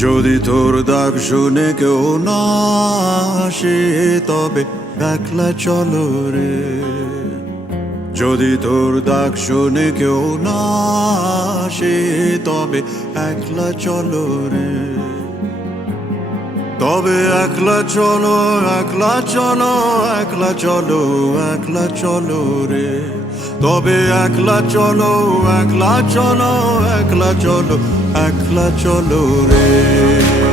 যদি তোর ডাক শুনে কেউ না আসে তবে একলা চলো রে। যদি তোর ডাক শুনে কেউ না আসে তবে একলা চলো রে। তবে একলা চলো, একলা চলো, একলা চলো, একলা চলো রে। তবে একলা চলো, একলা চলো, একলা চলো, একলা চলো রে।